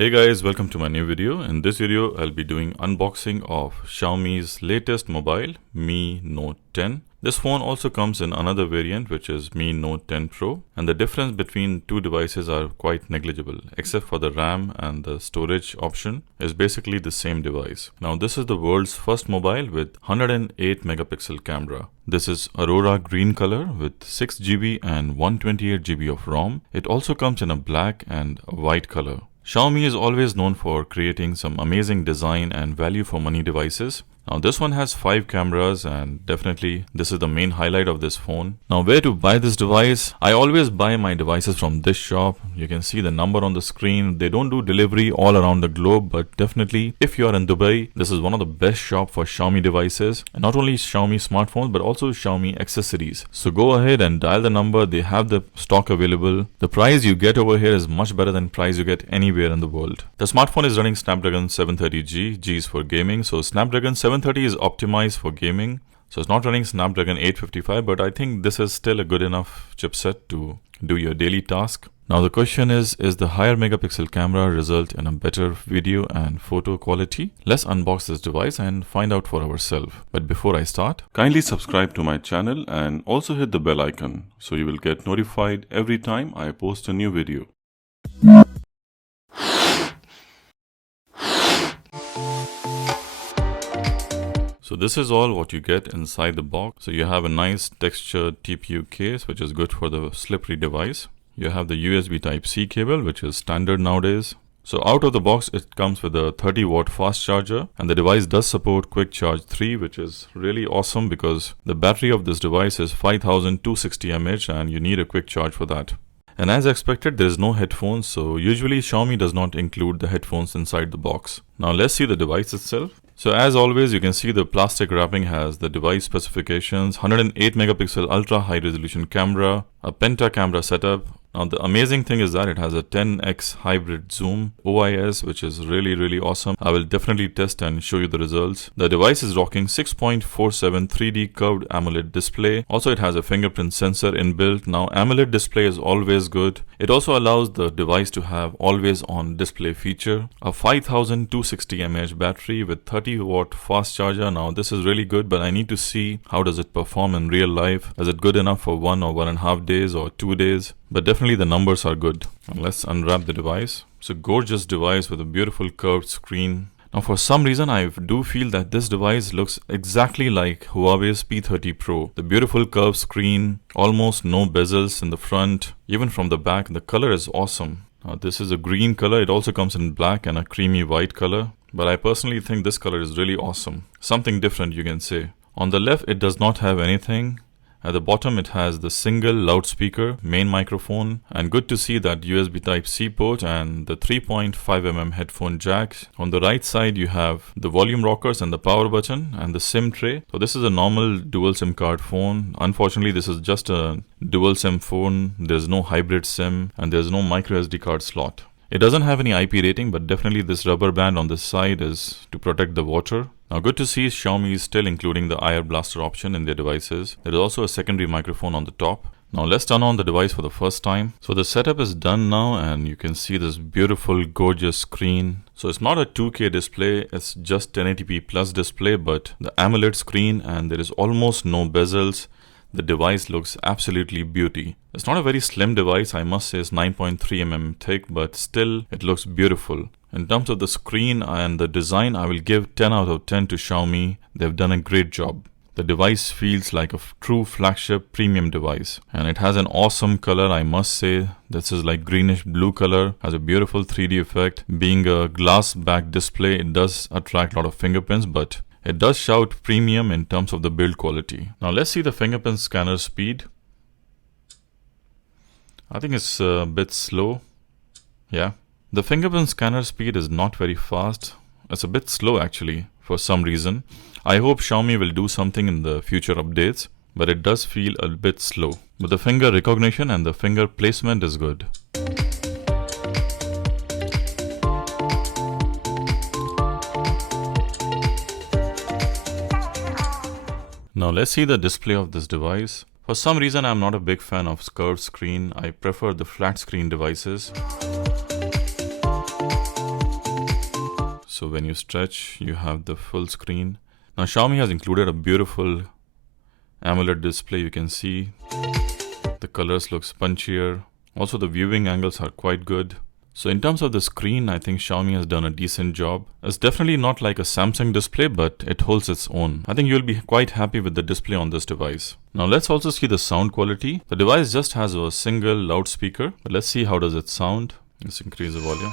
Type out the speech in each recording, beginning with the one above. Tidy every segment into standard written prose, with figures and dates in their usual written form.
Hey guys, welcome to my new video. In this video, I'll be doing unboxing of Xiaomi's latest mobile, Mi Note 10. This phone also comes in another variant, which is Mi Note 10 Pro, and the difference between two devices are quite negligible, except for the RAM and the storage option is basically the same device. Now this is the world's first mobile with 108 megapixel camera. This is Aurora green color with 6 GB and 128 GB of ROM. It also comes in a black and a white color. Xiaomi is always known for creating some amazing design and value for money devices. Now this one has 5 cameras and definitely this is the main highlight of this phone. Now where to buy this device? I always buy my devices from this shop. You can see the number on the screen. They don't do delivery all around the globe, but definitely if you are in Dubai, this is one of the best shops for Xiaomi devices. And not only Xiaomi smartphones, but also Xiaomi accessories. So go ahead and dial the number. They have the stock available. The price you get over here is much better than price you get anywhere in the world. The smartphone is running Snapdragon 730G. G is for gaming. So Snapdragon 730 is optimized for gaming, so it's not running Snapdragon 855, but I think this is still a good enough chipset to do your daily task. Now the question is the higher megapixel camera result in a better video and photo quality? Let's unbox this device and find out for ourselves. But before I start, kindly subscribe to my channel and also hit the bell icon so you will get notified every time I post a new video. So this is all what you get inside the box. So you have a nice textured TPU case, which is good for the slippery device. You have the USB Type-C cable, which is standard nowadays. So out of the box, it comes with a 30-watt fast charger, and the device does support Quick Charge 3, which is really awesome because the battery of this device is 5260 mAh and you need a quick charge for that. And as expected, there is no headphones, so usually Xiaomi does not include the headphones inside the box. Now let's see the device itself. So as always, you can see the plastic wrapping has the device specifications, 108 megapixel ultra high resolution camera, a penta camera setup. Now the amazing thing is that it has a 10x hybrid zoom OIS, which is really awesome. I will definitely test and show you the results. The device is rocking 6.47 3D curved AMOLED display. Also it has a fingerprint sensor inbuilt. Now AMOLED display is always good. It also allows the device to have always on display feature. A 5260 mAh battery with 30-watt fast charger. Now this is really good, but I need to see how does it perform in real life. Is it good enough for 1 or 1.5 days or 2 days? But definitely the numbers are good. Now let's unwrap the device. It's a gorgeous device with a beautiful curved screen. Now for some reason I do feel that this device looks exactly like Huawei's P30 Pro. The beautiful curved screen, almost no bezels in the front, even from the back. The color is awesome. Now this is a green color. It also comes in black and a creamy white color. But I personally think this color is really awesome. Something different, you can say. On the left it does not have anything. At the bottom it has the single loudspeaker, main microphone, and good to see that USB Type-C port and the 3.5mm headphone jack. On the right side you have the volume rockers and the power button and the SIM tray. So this is a normal dual SIM card phone. Unfortunately this is just a dual SIM phone. There's no hybrid SIM and there's no micro SD card slot. It doesn't have any IP rating, but definitely this rubber band on this side is to protect the water. Now good to see Xiaomi is still including the IR blaster option in their devices. There is also a secondary microphone on the top. Now let's turn on the device for the first time. So the setup is done now and you can see this beautiful gorgeous screen. So it's not a 2K display, it's just 1080p plus display, but the AMOLED screen and there is almost no bezels. The device looks absolutely beauty. It's not a very slim device, I must say it's 9.3mm thick, but still it looks beautiful. In terms of the screen and the design, I will give 10 out of 10 to Xiaomi. They've done a great job. The device feels like a true flagship premium device. And it has an awesome color, I must say. This is like greenish blue color, has a beautiful 3D effect. Being a glass back display, it does attract a lot of fingerprints, but it does shout premium in terms of the build quality. Now let's see the fingerprint scanner speed. I think it's a bit slow. Yeah. The fingerprint scanner speed is not very fast. It's a bit slow actually for some reason. I hope Xiaomi will do something in the future updates, but it does feel a bit slow. But the finger recognition and the finger placement is good. Now let's see the display of this device. For some reason I'm not a big fan of curved screen. I prefer the flat screen devices. So when you stretch, you have the full screen. Now Xiaomi has included a beautiful AMOLED display. You can see the colors look punchier. Also the viewing angles are quite good. So in terms of the screen, I think Xiaomi has done a decent job. It's definitely not like a Samsung display, but it holds its own. I think you'll be quite happy with the display on this device. Now let's also see the sound quality. The device just has a single loudspeaker, but let's see how does it sound. Let's increase the volume.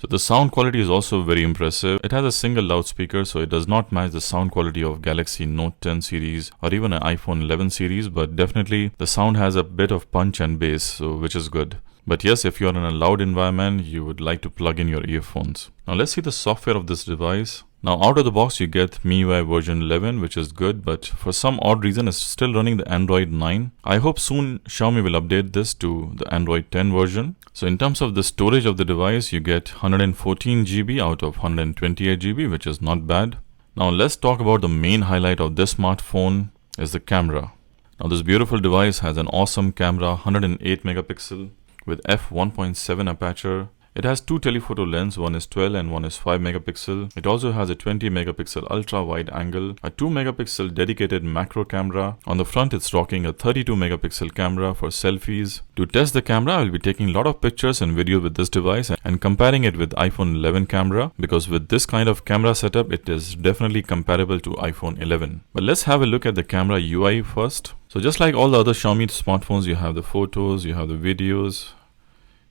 So the sound quality is also very impressive. It has a single loudspeaker, so it does not match the sound quality of Galaxy Note 10 series or even an iPhone 11 series, but definitely the sound has a bit of punch and bass, so which is good. But yes, if you're in a loud environment, you would like to plug in your earphones. Now let's see the software of this device. Now out of the box you get MIUI version 11, which is good, but for some odd reason it's still running the Android 9. I hope soon Xiaomi will update this to the Android 10 version. So in terms of the storage of the device, you get 114 GB out of 128 GB, which is not bad. Now let's talk about the main highlight of this smartphone is the camera. Now this beautiful device has an awesome camera, 108 megapixel with f1.7 aperture. It has two telephoto lenses, one is 12 and one is 5 megapixel. It also has a 20 megapixel ultra wide angle, a 2 megapixel dedicated macro camera. On the front it's rocking a 32 megapixel camera for selfies. To test the camera, I will be taking a lot of pictures and videos with this device and comparing it with iPhone 11 camera, because with this kind of camera setup it is definitely comparable to iPhone 11. But let's have a look at the camera UI first. So just like all the other Xiaomi smartphones, you have the photos, you have the videos,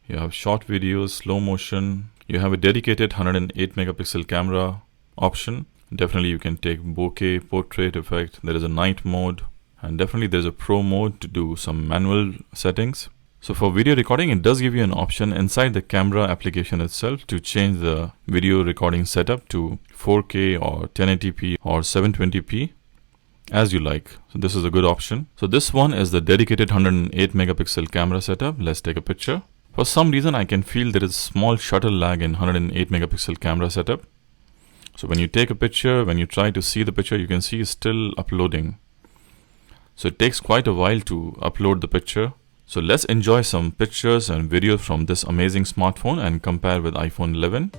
you have short videos, slow motion. You have a dedicated 108 megapixel camera option. Definitely you can take bokeh, portrait effect. There is a night mode, and definitely there's a pro mode to do some manual settings. So for video recording, it does give you an option inside the camera application itself to change the video recording setup to 4K or 1080p or 720p as you like. So this is a good option. So this one is the dedicated 108 megapixel camera setup. Let's take a picture. For some reason, I can feel there is small shutter lag in 108 megapixel camera setup. So when you take a picture, when you try to see the picture, you can see it's still uploading. So it takes quite a while to upload the picture. So let's enjoy some pictures and videos from this amazing smartphone and compare with iPhone 11.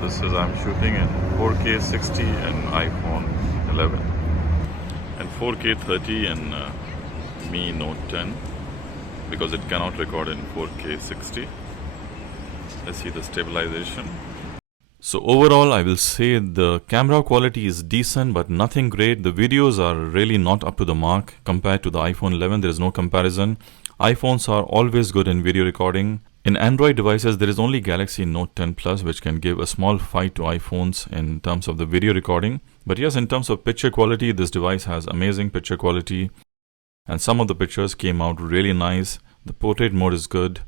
This is I'm shooting in 4K 60 in iPhone 11 and 4K 30 in Mi Note 10 because it cannot record in 4K 60. Let's see the stabilization. So overall, I will say the camera quality is decent but nothing great. The videos are really not up to the mark compared to the iPhone 11. There is no comparison. iPhones are always good in video recording. In Android devices, there is only Galaxy Note 10 Plus which can give a small fight to iPhones in terms of the video recording. But yes, in terms of picture quality, this device has amazing picture quality. And some of the pictures came out really nice. The portrait mode is good.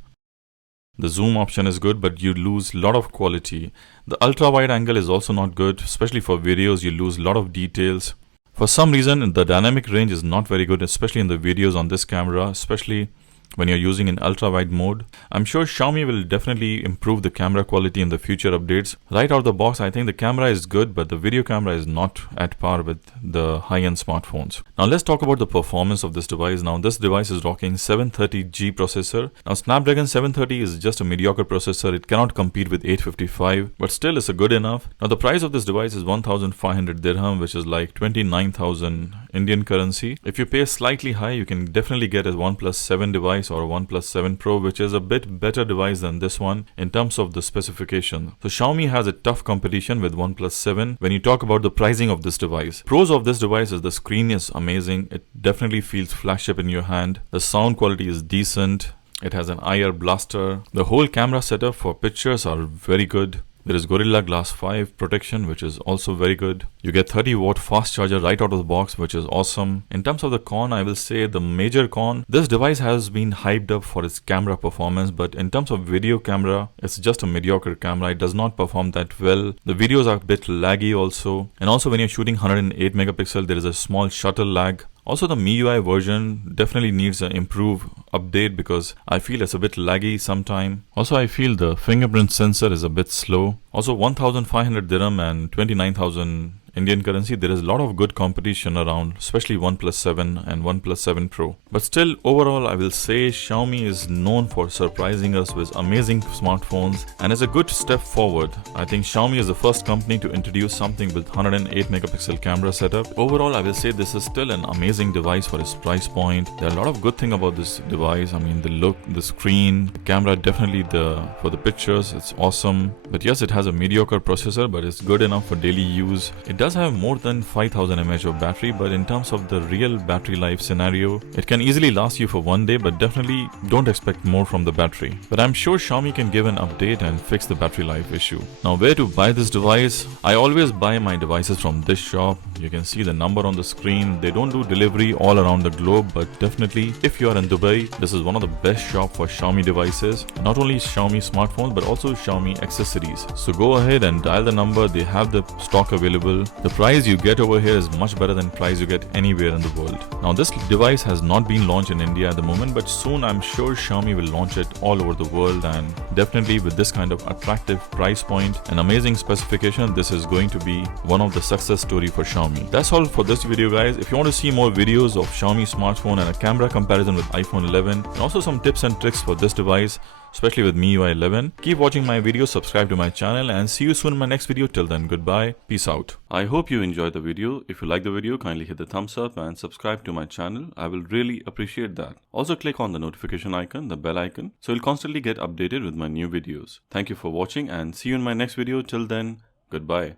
The zoom option is good, but you lose a lot of quality. The ultra wide angle is also not good, especially for videos. You lose a lot of details. For some reason, the dynamic range is not very good, especially in the videos on this camera, especially when you're using in ultra wide mode. I'm sure Xiaomi will definitely improve the camera quality in the future updates. Right out of the box, I think the camera is good, but the video camera is not at par with the high-end smartphones. Now let's talk about the performance of this device. Now this device is rocking 730G processor. Now Snapdragon 730 is just a mediocre processor. It cannot compete with 855, but still it's a good enough. Now the price of this device is 1,500 dirham, which is like 29,000 Indian currency. If you pay slightly high, you can definitely get a OnePlus 7 device device or a OnePlus 7 Pro, which is a bit better device than this one in terms of the specification. So Xiaomi has a tough competition with OnePlus 7 when you talk about the pricing of this device. Pros of this device is the screen is amazing. It definitely feels flagship in your hand. The sound quality is decent. It has an IR blaster. The whole camera setup for pictures are very good. There is Gorilla Glass 5 protection, which is also very good. You get 30-watt fast charger right out of the box, which is awesome. In terms of the con, I will say the major con, this device has been hyped up for its camera performance, but in terms of video camera, it's just a mediocre camera. It does not perform that well. The videos are a bit laggy also. And also when you're shooting 108 megapixel, there is a small shutter lag. Also, the MIUI version definitely needs an improved update because I feel it's a bit laggy sometime. Also, I feel the fingerprint sensor is a bit slow. Also, 1,500 dirham and 29,000 Indian currency, there is a lot of good competition around, especially OnePlus 7 and OnePlus 7 Pro. But still, overall, I will say Xiaomi is known for surprising us with amazing smartphones and is a good step forward. I think Xiaomi is the first company to introduce something with 108 megapixel camera setup. Overall, I will say this is still an amazing device for its price point. There are a lot of good things about this device. I mean, the look, the screen, the camera, definitely for the pictures, it's awesome. But yes, it has a mediocre processor, but it's good enough for daily use. It does have more than 5000 mAh of battery, but in terms of the real battery life scenario, it can easily last you for one day, but definitely don't expect more from the battery. But I'm sure Xiaomi can give an update and fix the battery life issue. Now, where to buy this device? I always buy my devices from this shop. You can see the number on the screen. They don't do delivery all around the globe, but definitely if you are in Dubai, this is one of the best shops for Xiaomi devices. Not only Xiaomi smartphones, but also Xiaomi accessories. So go ahead and dial the number. They have the stock available. The price you get over here is much better than price you get anywhere in the world. Now, this device has not been launched in India at the moment, but soon I'm sure Xiaomi will launch it all over the world, and definitely with this kind of attractive price point and amazing specification, this is going to be one of the success story for Xiaomi. That's all for this video, guys. If you want to see more videos of Xiaomi smartphone and a camera comparison with iPhone 11 and also some tips and tricks for this device, especially with MIUI 11. Keep watching my videos, subscribe to my channel, and see you soon in my next video. Till then, goodbye, peace out. I hope you enjoyed the video. If you like the video, kindly hit the thumbs up and subscribe to my channel. I will really appreciate that. Also click on the notification icon, the bell icon, so you'll constantly get updated with my new videos. Thank you for watching and see you in my next video. Till then, goodbye.